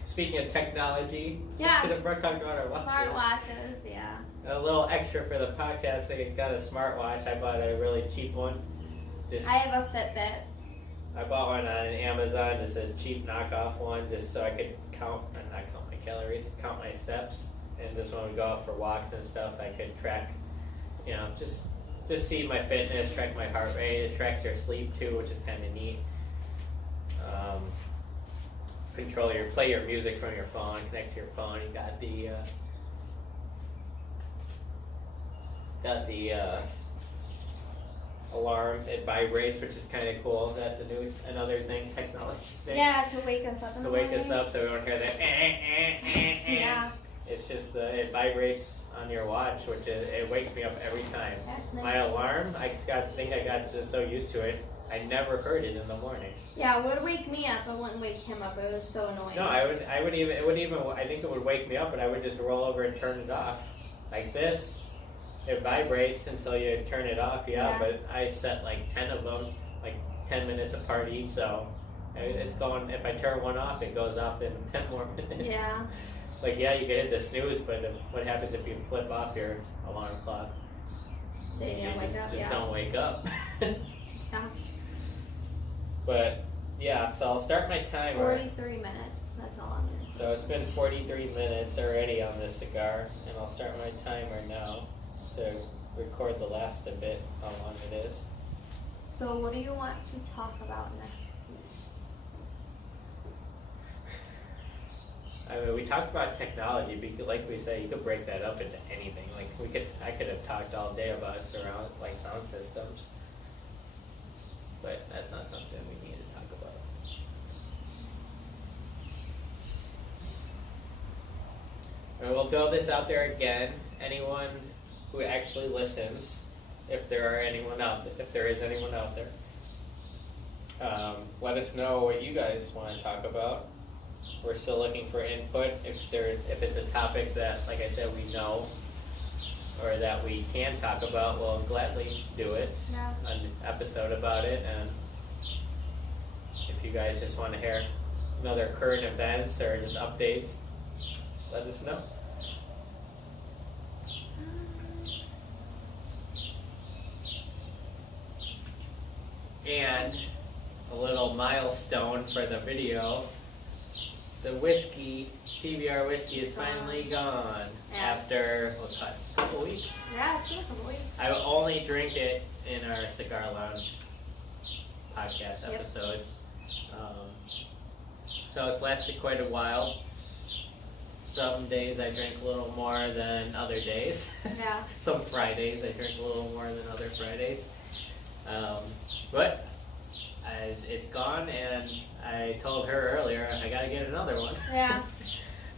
Speaking of technology, Yeah. we should have talked about our watches. Smart watches, yeah. A little extra for the podcast. I got a smartwatch. I bought a really cheap one. I have a Fitbit. I bought one on Amazon, just a cheap knockoff one, just so I could not count my calories, count my steps, and just when we go out for walks and stuff, I could track, just see my fitness, track my heart rate. It tracks your sleep too, which is kind of neat. Play your music from your phone, connects to your phone. You got the alarm. It vibrates, which is kind of cool. That's another thing, technology thing. Yeah, to wake us up in the morning. To wake us up so we don't hear that. Yeah. It's just it vibrates on your watch, which it wakes me up every time. That's nice. My alarm, I got so used to it, I never heard it in the morning. Yeah, it would wake me up. It wouldn't wake him up. It was so annoying. No, I think it would wake me up, but I would just roll over and turn it off. Like this, it vibrates until you turn it off, Yeah. but I set like 10 of them, like 10 minutes apart each, so it's going, if I turn one off, it goes off in 10 more minutes. Yeah. Like, yeah, you can hit the snooze, but what happens if you flip off your alarm clock? They didn't wake up, just yeah. don't wake up. Yeah. But Yeah, so I'll start my timer. 43 minutes. That's all I'm doing. So it's been 43 minutes already on this cigar, and I'll start my timer now to record the last a bit, how long it is. So what do you want to talk about next week? I mean, we talked about technology, but like we said, you could break that up into anything. Like I could have talked all day about surround, like sound systems, but that's not something we need to talk about. And we'll throw this out there again. Anyone who actually listens, if there is anyone out there, let us know what you guys want to talk about. We're still looking for input. If it's a topic that, like I said, we know or that we can talk about, we'll gladly do it. Yeah. An episode about it. And if you guys just want to hear another current events or just updates, let us know. And a little milestone for the video. The whiskey, PBR whiskey, is finally gone after a couple weeks. Yeah, it's been a couple weeks. I only drink it in our Cigar Lounge podcast episodes. So it's lasted quite a while. Some days I drink a little more than other days. Yeah. Some Fridays I drink a little more than other Fridays. But it's gone, and I told her earlier I gotta get another one. Yeah.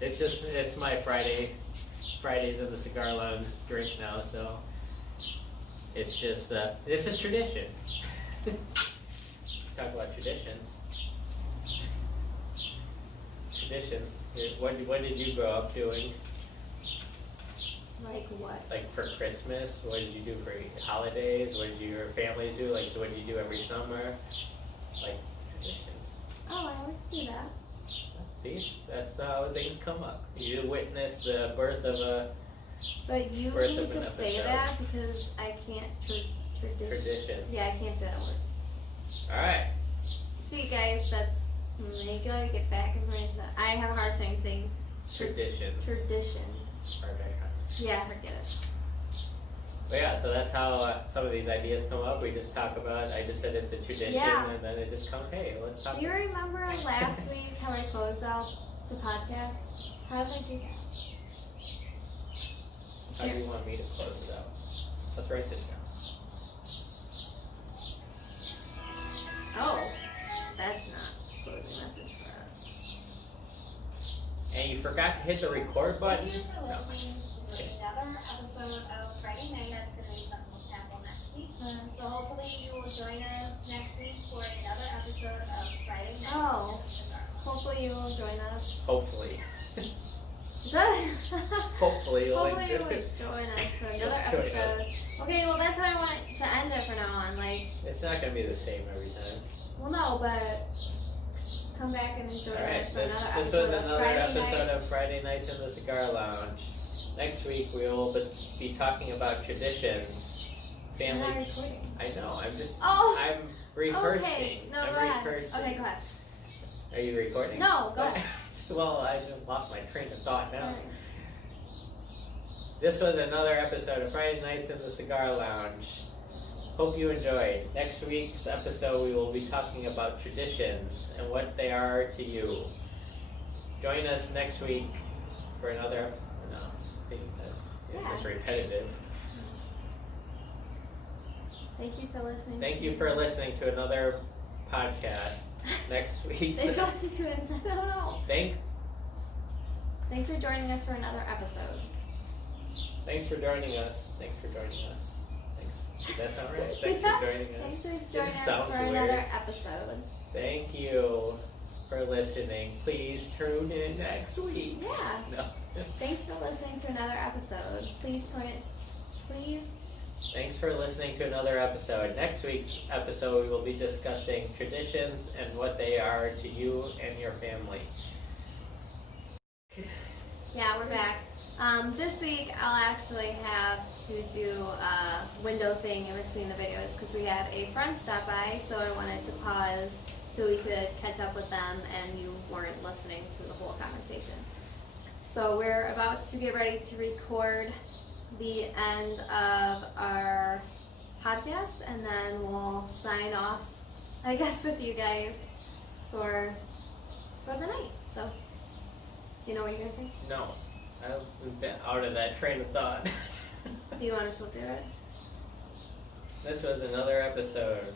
It's my Fridays in the Cigar Lounge drink now, so it's just it's a tradition. Talk about traditions. Traditions. What did you grow up doing? Like what? Like for Christmas? What did you do for holidays? What did your family do? Like what did you do every summer? Like traditions. Oh, I always do that. See, that's how things come up. You witness the birth of a. But you Birth need of an to say episode. that because I can't Traditions. Yeah, I can't say that word. All right. See, guys, that's you gotta get back and finish that. I have a hard time saying Traditions. traditions. Are very hard. Yeah, forget it. But yeah, so that's how some of these ideas come up. We just talk about. I just said it's a tradition, Yeah. and then it just comes. Hey, let's talk. Do you remember last week how I closed out the podcast? How did I do that? How do you want me to close it out? Let's write this down. Oh, that's not closing message for us. And you forgot to hit the record button? Thank you for No. listening to another episode of Friday Night at the Temple next week. So hopefully you will join us next week for another episode of Friday Night Oh. at the Cigar Lounge. Hopefully you will join us. Hopefully. Hopefully Hopefully you'll you enjoy will it. join us for another Join us. episode. Okay, well that's how I want it to end it from now on. Like, It's not going to be the same every time. well, no, but come back and join Alright, us for this another was episode of another Friday episode Night. of Friday Nights in the Cigar Lounge. Next week we will be talking about traditions. You're not Family. recording. I know, Oh, I'm rehearsing. okay. No, I'm go ahead. rehearsing. Okay, go ahead. Are you recording? No, go ahead. Well, I just lost my train of thought now. Sorry. This was another episode of Friday Nights in the Cigar Lounge. Hope you enjoyed. Next week's episode, we will be talking about traditions and what they are to you. Join us next week for another episode. No, I think it's just repetitive. Thank you for listening. Thank you for listening to another podcast. Next week's. Thanks for listening to it. I don't know. Thanks for joining us for another episode. Thanks for joining us. Thanks. Does that sound right? Thanks Yeah. for joining us. Thanks for joining us sounds for weird. another episode. Thank you for listening. Please tune in next week. Yeah. No. Thanks for listening to another episode. Please tune it. Please. Thanks for listening to another episode. Next week's episode, we will be discussing traditions and what they are to you and your family. Yeah, we're back. This week I'll actually have to do a window thing in between the videos because we had a friend stop by, so I wanted to pause so we could catch up with them and you weren't listening to the whole conversation. So we're about to get ready to record the end of our podcast, and then we'll sign off, I guess, with you guys for the night. So, do you know what you're gonna say? No, I've been out of that train of thought. Do you want to still do it? This was another episode.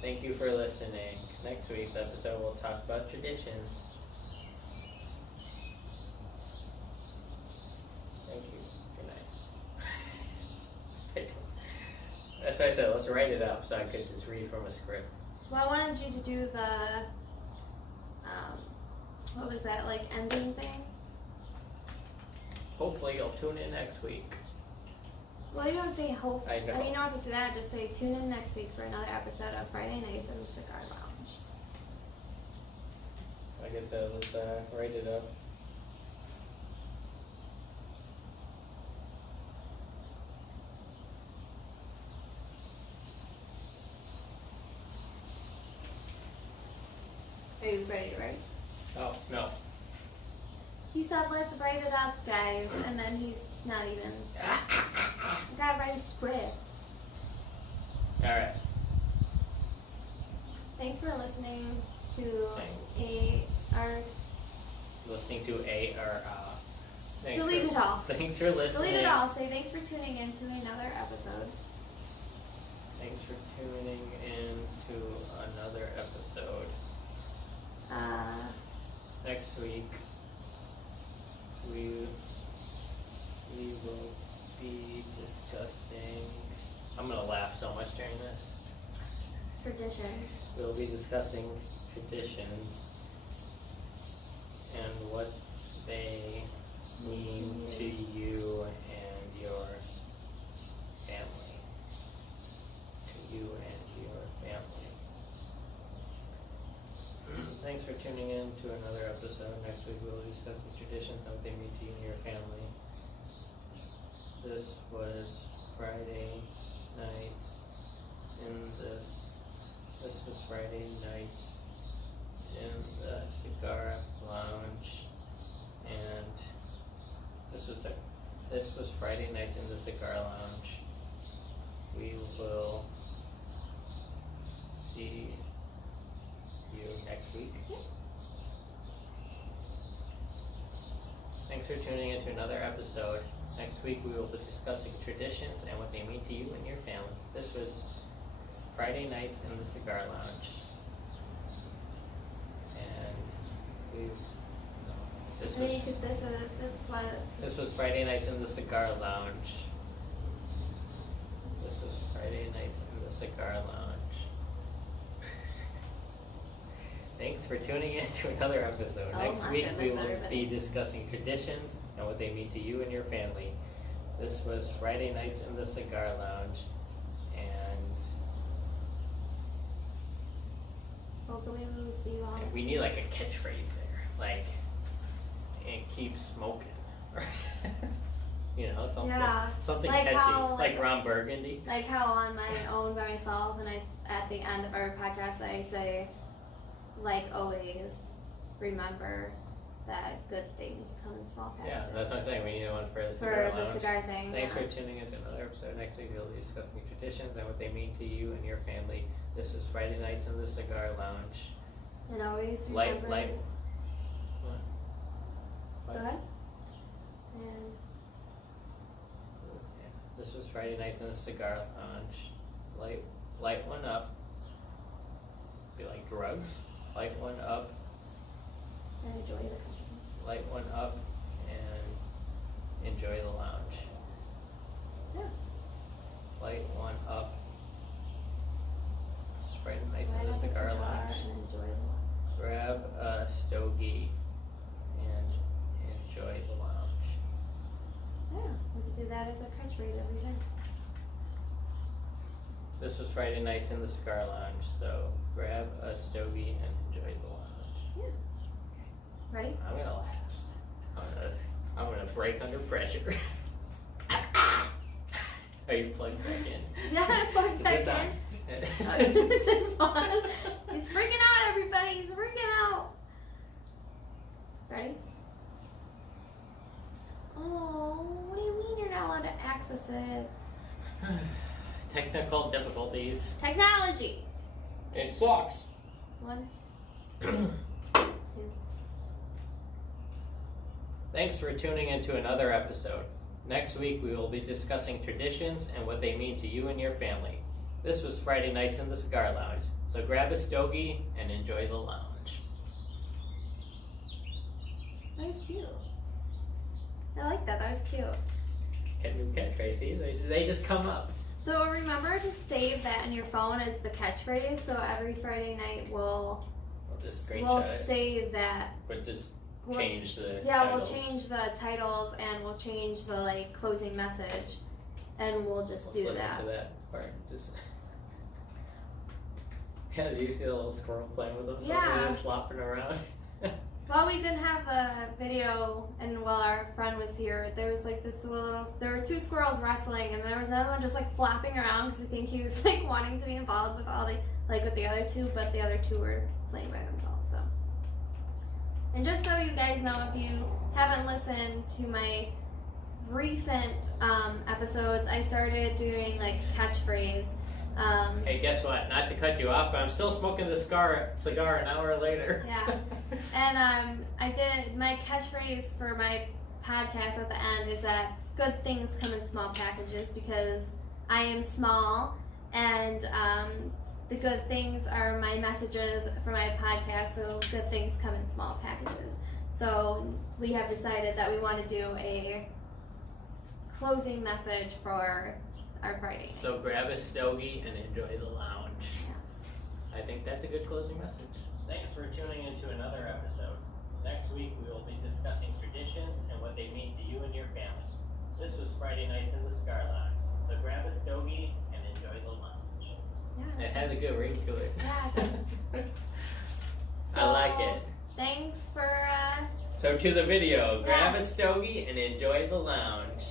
Thank you for listening. Next week's episode we'll talk about traditions. Thank you. Good night. That's why I said let's write it up so I could just read from a script. Well, I wanted you to do the, what was that, like, ending thing? Hopefully you'll tune in next week. Well, you don't say hope. I know. I mean, you don't have to say that. Just say tune in next week for another episode of Friday Nights in the Cigar Lounge. Like I said, let's write it up. Are you ready to write? Oh, no. He said, let's write it up, guys, and then he's not even. I gotta write a script. Alright. Thanks for listening to our. Listening to Delete it all. Thanks for listening. Delete it all. Say thanks for tuning in to another episode. Thanks for tuning in to another episode. Next week, we will be discussing. I'm gonna laugh so much during this. Traditions. We'll be discussing traditions and what they mean to you and your family. To you and your family. Thanks for tuning in to another episode. Next week we'll discuss the traditions and what they mean to you and your family. This was Friday nights in this was Friday nights in the Cigar Lounge, and this was Friday nights in the Cigar Lounge. We will see you next week. Thanks for tuning in to another episode. Next week we will be discussing traditions and what they mean to you and your family. This was Friday nights in the Cigar Lounge. And this was Friday nights in the Cigar Lounge. This was Friday nights in the Cigar Lounge. Thanks for tuning in to another episode. Oh, Next my week we goodness, will everybody. be discussing traditions and what they mean to you and your family. This was Friday nights in the Cigar Lounge, and Hopefully we will see you all. we need like a catchphrase there, like and keep smoking, you know, something, Yeah, something like catchy, how, like Ron Burgundy. Like how on my own by myself, and at the end of our podcast I say, like always, remember that good things come in small packages. Yeah, that's what I'm saying. We need one for the Cigar For the Lounge. cigar thing. Thanks yeah. for tuning in to another episode. Next week we'll be discussing traditions and what they mean to you and your family. This is Friday nights in the Cigar Lounge. And always remember. Light. Go ahead. And This was Friday nights in the Cigar Lounge. Light one up. Be like drugs. Light one up. enjoy the company. Light one up and enjoy the lounge. Yeah. Light one up. This is Friday nights Light in the up a Cigar cigar Lounge. and enjoy the lounge. Grab a stogie and enjoy the lounge. Yeah, we could do that as a catchphrase every time. This was Friday nights in the Cigar Lounge, so grab a stogie and enjoy the lounge. Yeah. Ready? I'm gonna laugh. I'm gonna break under pressure. Are you plugged back in? Yeah, plug Is back this on? in. This is fun. He's freaking out, everybody. He's freaking out. Ready? Oh, what do you mean you're not allowed to access it? Technical difficulties. Technology. It sucks. 1, 2. Thanks for tuning in to another episode. Next week we will be discussing traditions and what they mean to you and your family. This was Friday Nights in the Cigar Lounge, so grab a stogie and enjoy the lounge. That was cute. I like that. That was cute. New catchphrase, see? They just come up. So remember to save that in your phone as the catchphrase. So every Friday night we'll just screenshot we'll it. save that. But just change the Yeah, titles. we'll change the titles and we'll change the like closing message, and we'll just Let's do listen that. to that part. Just yeah, do you see the little squirrel playing with themselves? Yeah. They're just flopping around. Well, we didn't have the video, and while our friend was here, there was like this little. There were 2 squirrels wrestling, and there was another one just like flopping around because I think he was like wanting to be involved with all the with the other 2, but the other 2 were playing by themselves. So, and just so you guys know, if you haven't listened to my recent episodes, I started doing like catchphrase. Hey, guess what? Not to cut you off, but I'm still smoking the cigar an hour later. Yeah. And I did my catchphrase for my podcast at the end is that good things come in small packages, because I am small, and the good things are my messages for my podcast, so good things come in small packages. So we have decided that we want to do a closing message for our Friday night. So grab a stogie and enjoy the lounge. Yeah. I think that's a good closing message. Thanks for tuning into another episode. Next week we will be discussing traditions and what they mean to you and your family. This was Friday Nights in the Cigar Lounge. So grab a stogie and enjoy the lounge. Yeah. It has a good ring to it. Yeah, it does. I like it. Thanks for So to the video, grab Yeah. a stogie and enjoy the lounge.